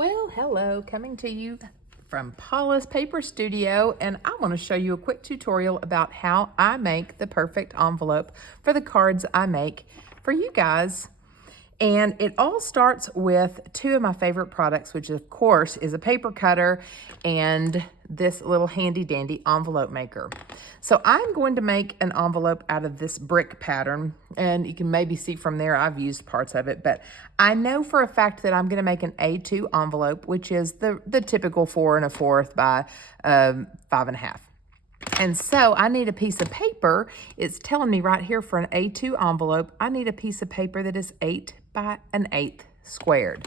Well, hello, coming to you from Paula's Paper Studio, and I want to show you a quick tutorial about how I make the perfect envelope for the cards I make for you guys. And it all starts with two of my favorite products, which of course is a paper cutter and this little handy dandy envelope maker. So I'm going to make an envelope out of this brick pattern, and you can maybe see from there I've used parts of it, but I know for a fact that I'm going to make an A2 envelope, which is the typical 4 1/4 by 5 1/2. And so I need a piece of paper. It's telling me right here for an A2 envelope, I need a piece of paper that is 8 by 1/8 squared.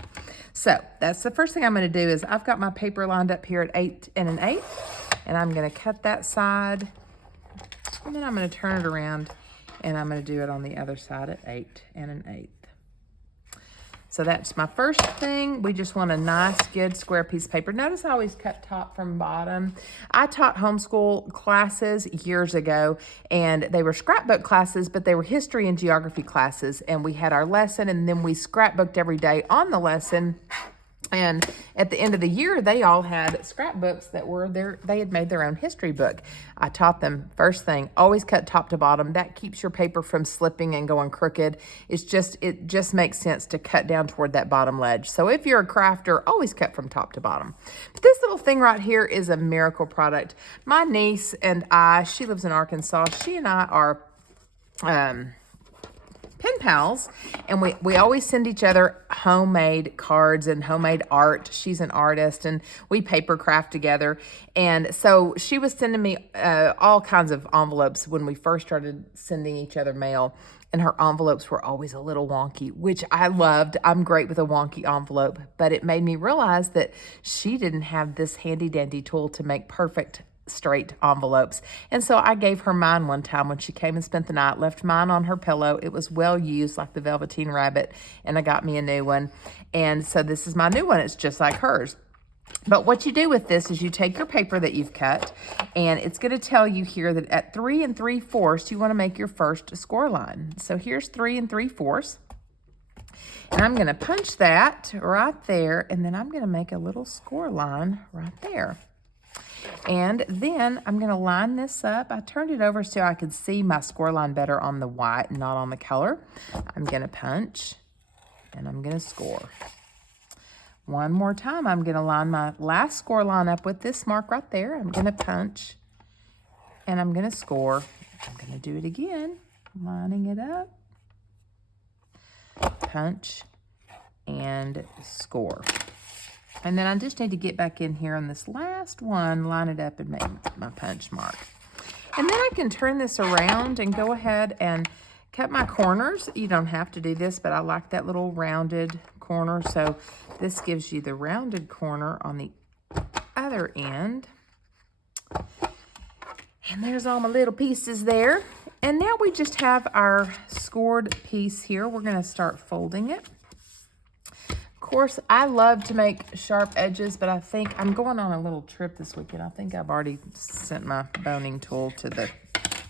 So that's the first thing I'm going to do is I've got my paper lined up here at 8 1/8, and I'm going to cut that side, and then I'm going to turn it around, and I'm going to do it on the other side at 8 1/8. So that's my first thing. We just want a nice, good square piece of paper. Notice I always cut top from bottom. I taught homeschool classes years ago, and they were scrapbook classes, but they were history and geography classes. And we had our lesson, and then we scrapbooked every day on the lesson. And at the end of the year, they all had scrapbooks that were they had made their own history book. I taught them, first thing, always cut top to bottom. That keeps your paper from slipping and going crooked. It just makes sense to cut down toward that bottom ledge. So if you're a crafter, always cut from top to bottom. But this little thing right here is a miracle product. My niece and I, she lives in Arkansas. She and I are pen pals, and we always send each other homemade cards and homemade art. She's an artist, and we paper craft together. And so she was sending me all kinds of envelopes when we first started sending each other mail, and her envelopes were always a little wonky, which I loved. I'm great with a wonky envelope, but it made me realize that she didn't have this handy dandy tool to make perfect straight envelopes. And so I gave her mine one time when she came and spent the night, left mine on her pillow. It was well used, like the Velveteen Rabbit, and I got me a new one. And so this is my new one. It's just like hers. But what you do with this is you take your paper that you've cut, and it's going to tell you here that at 3 3/4 you want to make your first score line. So here's 3 3/4. And I'm going to punch that right there, and then I'm going to make a little score line right there. And then I'm going to line this up. I turned it over so I could see my score line better on the white and not on the color. I'm going to punch, and I'm going to score. One more time, I'm going to line my last score line up with this mark right there. I'm going to punch, and I'm going to score. I'm going to do it again, lining it up, punch, and score. And then I just need to get back in here on this last one, line it up, and make my punch mark. And then I can turn this around and go ahead and cut my corners. You don't have to do this, but I like that little rounded corner. So this gives you the rounded corner on the other end. And there's all my little pieces there. And now we just have our scored piece here. We're going to start folding it. Of course, I love to make sharp edges, but I think I'm going on a little trip this weekend. I think I've already sent my boning tool to the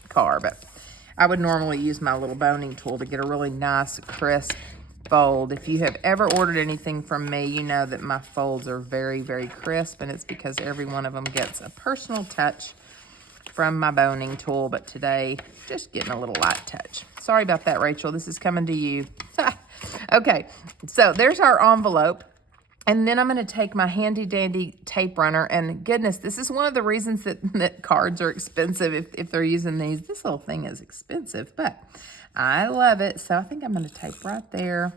car, but I would normally use my little boning tool to get a really nice, crisp fold. If you have ever ordered anything from me, you know that my folds are very, very crisp, and it's because every one of them gets a personal touch from my boning tool, but today, just getting a little light touch. Sorry about that, Rachel. This is coming to you. Okay, so there's our envelope. And then I'm going to take my handy dandy tape runner. And goodness, this is one of the reasons that cards are expensive if they're using these. This little thing is expensive, but I love it. So I think I'm going to tape right there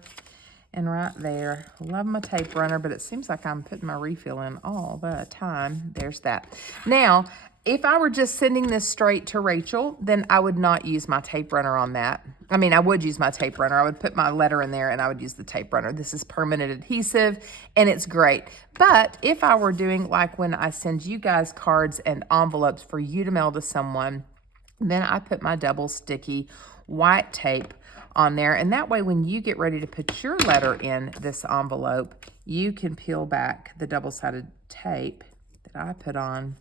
and right there. Love my tape runner, but it seems like I'm putting my refill in all the time. There's that. Now, if I were just sending this straight to Rachel, then I would not use my tape runner on that. I mean, I would use my tape runner. I would put my letter in there and I would use the tape runner. This is permanent adhesive and it's great. But if I were doing like when I send you guys cards and envelopes for you to mail to someone, then I put my double sticky white tape on there. And that way, when you get ready to put your letter in this envelope, you can peel back the double-sided tape that I put on,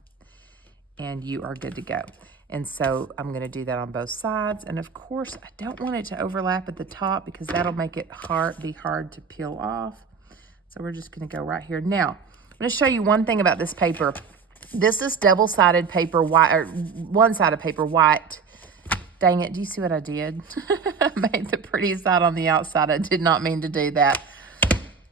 and you are good to go. And so I'm going to do that on both sides. And of course, I don't want it to overlap at the top because that'll make it be hard to peel off. So we're just gonna go right here. Now, I'm gonna show you one thing about this paper. This is double-sided paper, white, or one-sided paper, white. Dang it, do you see what I did? I made the pretty side on the outside. I did not mean to do that.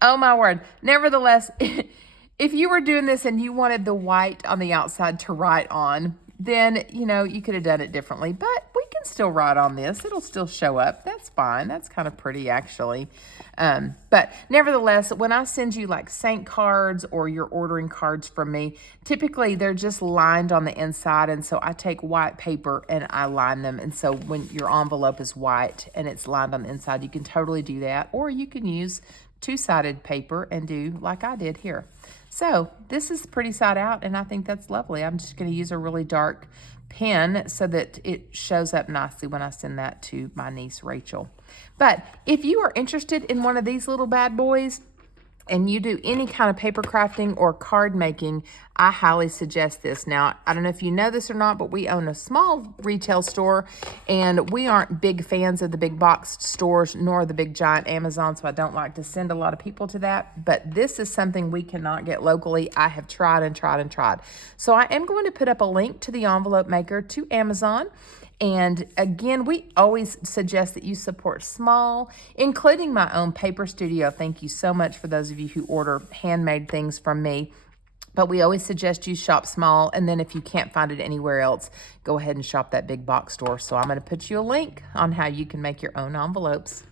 Oh my word. Nevertheless, if you were doing this and you wanted the white on the outside to write on, then, you know, you could have done it differently. But we can still write on this. It'll still show up. That's fine. That's kind of pretty, actually. But nevertheless, when I send you like Saint cards or you're ordering cards from me, typically they're just lined on the inside. And so I take white paper and I line them. And so when your envelope is white and it's lined on the inside, you can totally do that. Or you can use two-sided paper and do like I did here. So this is pretty side out, and I think that's lovely. I'm just going to use a really dark pen so that it shows up nicely when I send that to my niece Rachel. But if you are interested in one of these little bad boys, and you do any kind of paper crafting or card making, I highly suggest this. Now, I don't know if you know this or not, but we own a small retail store, and we aren't big fans of the big box stores nor the big giant Amazon, so I don't like to send a lot of people to that. But this is something we cannot get locally. I have tried and tried and tried. So I am going to put up a link to the envelope maker to Amazon. And again, we always suggest that you support small, including my own paper studio. Thank you so much for those of you who order handmade things from me. But we always suggest you shop small. And then if you can't find it anywhere else, go ahead and shop that big box store. So I'm going to put you a link on how you can make your own envelopes.